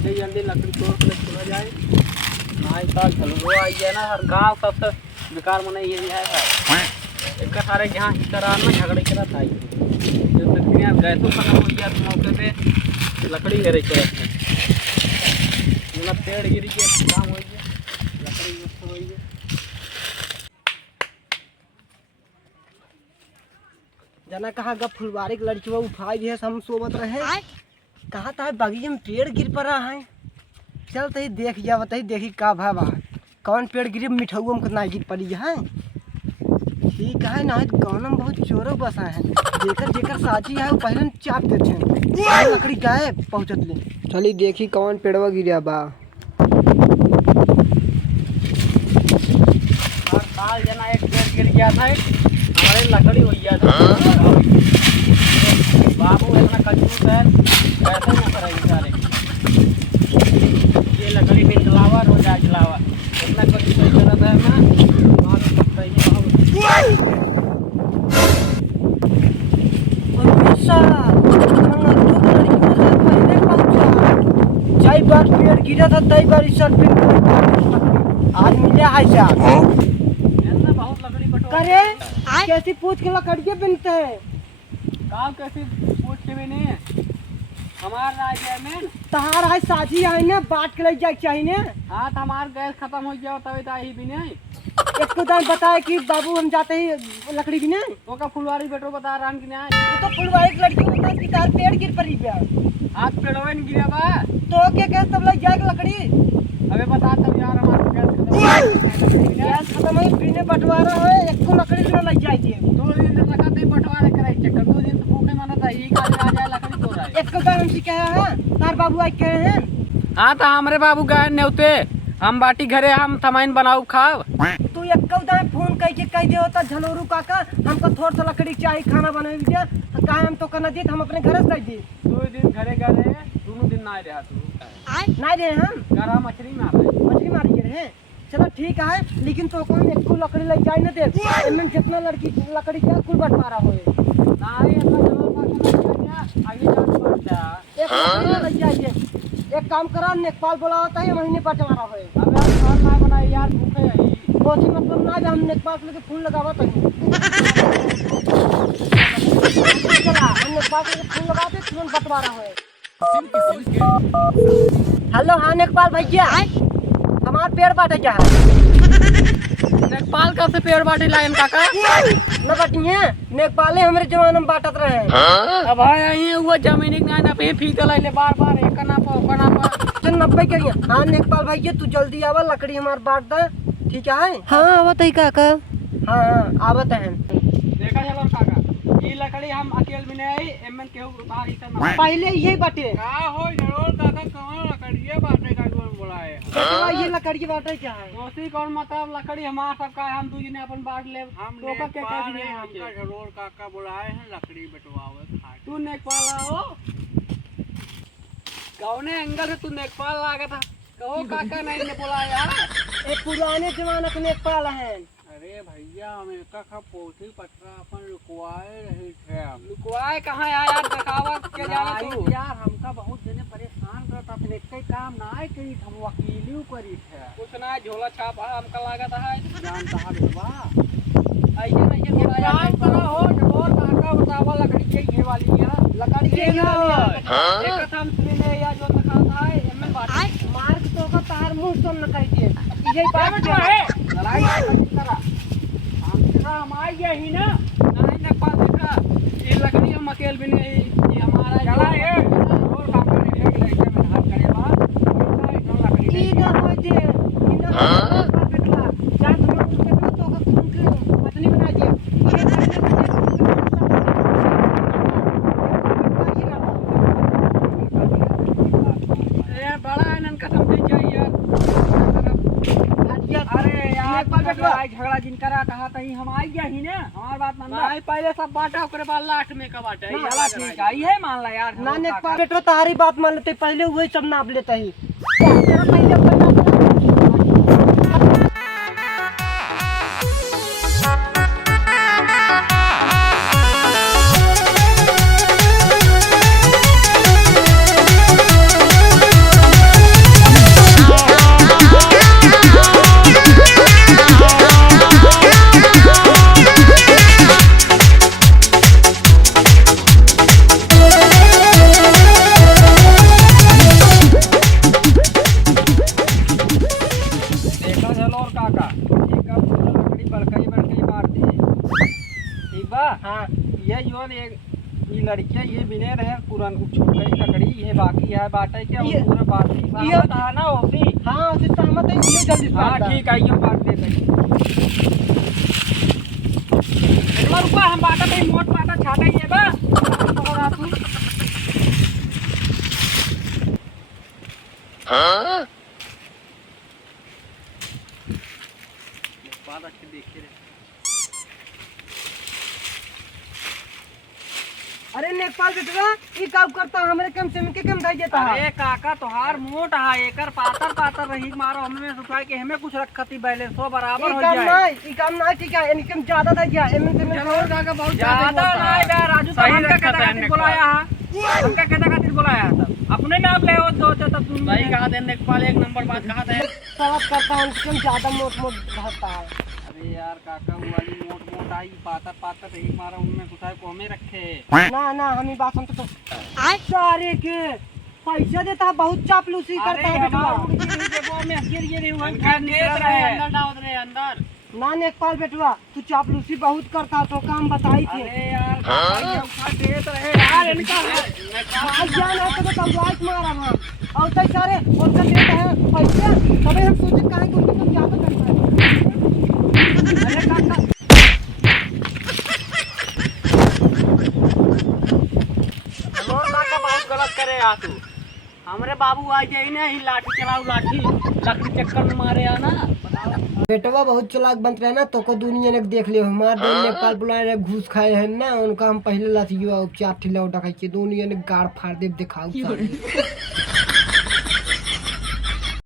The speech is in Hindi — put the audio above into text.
जल्दी जल्दी लकड़ी तोड़ के चला जाए। ना साल झलुआ आई है ना, हर गाँव सबसे बेकार मने ये है एक सारे यहाँ तरह में झगड़े करा था। गए तो खत्म हो गया तो मौके पे लकड़ी गिरी के रखे पेड़ गिरी के काम हो गया, लकड़ी नष्ट हो गई। जना कहा ग फुलवारी के लड़की उठाई भी है, हम सोबत रहे कहा था बगीचे में पेड़ गिर पड़ा है। चल तही देख जा बताई देखी का भाई कौन पेड़ गिरी मिठौआ में कितना गिर पड़ी है। ठीक है ना गाँव में बहुत चोरों बसा है, जेकर जेकर साची है वो पहले चाप देते हैं, लकड़ी गाय पहुँचत ले। चली देखी कौन पेड़वा गिरा बा। और साल जना एक पेड़ गिर गया था, हमारे लकड़ी हो गया था। बाबू इतना कंजूस है, पैसे न करेंगे सारे। ये लकड़ी भी जलावा रोज आज जलावा इतना कुछ जरूरत है ना पेड़ गिरा था तई बार आज मिले है बहुत लकड़ी करे कैसी पूछ के लकड़िए बिनते हैं काम कैसी पूछ के भी नहीं है हमार राज्य में तहार है साझी है ना बांट के ले जाए चाहिए ना। हाँ तो हमार गैस खत्म हो गया तभी तो आई भी नहीं। एक तो दान बताया कि बाबू हम जाते ही लकड़ी भी नहीं तो का फुलवारी बेटो बता रहा कि नहीं वो तो फुलवारी की लड़की बता कि तार पेड़ गिर पड़ी पे आज पेड़ों नहीं गिरा बा तो क्या गैस तब लग जाएगा लकड़ी। अबे बता तब यार हमारा गैस खत्म है बिना बंटवारा है एक को लकड़ी बिना लग जाएगी। 2 दिन से लगा दे बंटवारा कराई चक्कर 2 दिन से भूखे मना था एक आज आ जाए लकड़ी तोड़ आए। एक को दान हमसे कहा है तार बाबू आज कहे हैं। हाँ तो हमारे बाबू गए नेवते हम बाटी घरे हम थमाइन बनाऊ खाव। तू एक को दान फोन कह के कह दे होता झलोरू काका हमको थोड़ा सा लकड़ी चाहिए खाना बनाए दिया तो कहे हम तो करना दी हम अपने घर से कह दी। 2 दिन घरे गए दोनों दिन ना रहा तू नहीं रहे हम करा मछली मारी रहे। चलो ठीक है लेकिन तो कौन एक को लकड़ी लग जाए ना दे इनमें जितना लड़की लकड़ी का कुल बंटवारा होए नहीं ऐसा जरूर आगे जाओ लग जाइए। एक काम करा नेकपाल बोला होता है महीने बंटवारा होए। अब यार ना बनाए यार भूखे है बहुत ही मतलब ना हम नेकपाल लेके फूल लगावा तो चला हम नेकपाल लेके फूल लगाते तुरंत बंटवारा होए। हेलो हाँ नेकपाल भैया हमार पेड़ बांटे क्या है नेपाल का से पेड़ बाटे लाइन काका न बटिए नेपाले हमारे जमाने में बांटत रहे। अब आए हुआ जमीन ना पे फीता लाइले बार एक ना पा चल 90 करिए। हाँ नेपाल भैया तू जल्दी आवा लकड़ी हमार बांट दे ठीक है। हाँ आवत है काका। हाँ आवत है देखा चलो काका ये लकड़ी हम अकेले भी नहीं एमएन के बाहर ही से पहले यही बाटे का हो जरूर काका कौन लकड़ी ये बाटे का कौन बुलाए ये लकड़ी बाटे क्या है दोस्ती कौन मतलब लकड़ी हमारा सबका है हम दूजी ने अपन बांट ले हम तो का क्या कह दिए हमका जरूर काका बुलाए हैं लकड़ी बटवावे तू नेपाल आओ कौने एंगल से तू नेपाल लागा था कहो काका नहीं ने बुलाया ये पुराने जमाने के नेपाल हैं। अरे भैया हमें का पोथी पटरा अपन लुकवाए रही थे लुकवाए कहाँ यार दिखावा के जाना तू यार हमका बहुत दिन परेशान करता अपने कई काम ना आए करी हम वकीली करी थे कुछ ना झोला छापा हमका लागत है जानता है बेवा ऐसे नहीं काम करा हो और काका बतावा लकड़ी के ये वाली है लकड़ी के एक हम सुने या जो दिखाता है एमएन बात मार्क तो का तार मुंह सुन न कह दिए यही बात है लड़ाई करा हम आ गया ही ना नहीं नेपाल दिखा ये लकड़ी हम अकेले भी नहीं ये हमारा चला है और काका ने देख ले में हाथ करेगा की ना हो जे हां बेटला जा तुम लोग के तो का खून के पत्नी बना दिए ये बड़ा इनन का समझ चाहिए। अरे यार झगड़ा जिन करा कहा तही हम आ गया ही ना हमार बात मान ला पहले सब बांटा ओकरे बाद लास्ट में का बांटा चला ठीक है ये मान ला यार ना ने बेटो तारी बात मान लेते पहले वही सब नाप लेते ही पहले सुन ये लड़कियां ये बिने रहे पुरान छोटी लकड़ी ये बाकी है बाटे क्या ये- पूरा बात ये- ये था ना ओसी। हाँ उसे सहमत है ये जल्दी से हाँ काट दे। ठीक है यो बात दे दे एक बार ऊपर हम बाटा पे मोट बाटा छाटा ये बा पकड़ा तू हां बात अच्छे देखे रे। अरे नेपाल बेटवा ये काम करता हमरे कम से के कम दे देता है। अरे काका तोहार मोट है एकर पातर पातर रही मारो हमें सुखाए के हमें कुछ रखती बैलेंस हो बराबर हो जाए। ये काम ना ठीक है इनकम ज्यादा दे दिया एमन से जरूर काका बहुत ज्यादा नहीं बे राजू तो हमका कहता खातिर बुलाया है हमका कहता खातिर बुलाया है सब अपने नाम ले वो दो तब तुम भाई कहा दे नेपाल एक नंबर बात कहा दे सवाल करता हूँ इनकम ज्यादा मोट मोट भागता है। अरे यार काका वो वाली मोट मोट आई पातर पातर रही मारो उनमें सुखाए को हमें रखे ना ना हम ही बात हम तो सारे के पैसा देता है बहुत चापलूसी करता है बेटवा। अंदर ना नेपाल बेटवा तू चापलूसी बहुत करता तो काम बताई थे। अरे यार देत रहे यार इनका आज जाना है तो वाइट मारा हम और कई सारे उनका देता है पैसे तभी हम सोचे कहें कि उनको ज्यादा करता है। अरे काका वो काका बहुत गलत करे आ तू हमरे बाबू आ जाई ना ही लाठी चलाऊ लाठी लकड़ी चक्कर में मारे आ ना बेटवा बहुत चालाक बनत रहे ना तो को दुनिया ने देख लियो हमार दो नेपाल बुलाए रहे घूस खाए हैं ना उनका हम पहले लाथियो उपचार ठिला उठा खाई दुनिया ने गाड़ फाड़ दे दिखाऊ